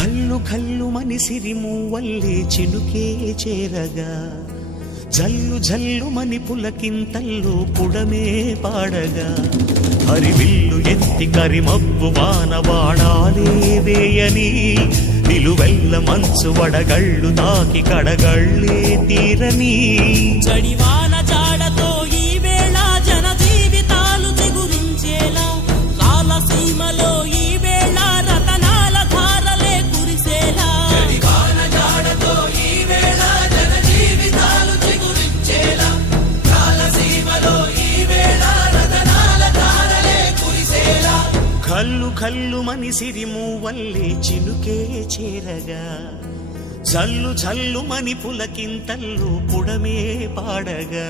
కల్లు కల్లు మని సిరిమూవల్లే చినుకే చేరగా జల్లు జల్లు మని పులకింతల్లో పుడమే పాడగా హరివిల్లు ఎత్తి కరిమబ్బు వానవాడాలే వేయని నిలువెల్ల మంచు వడగళ్ళు తాకి కడగళ్ళే తీరని చడివాన జాడతో ఈ వేళ జన జీవితాలు చిగురించేలా రాలసీమలో ఈ వేళ రతనాల ధారలే కురిసేలా చడివాన జాడతో ఈ వేళ జన జీవితాలు చిగురించేలా రాలసీమలో ఈ వేళ రతనాల ధారలే కురిసేలా కల్లు కల్లు మని సిరిమూవల్లే చినుకే చేరగా జల్లు జల్లు మని పులకింతల్లు పుడమే పాడగా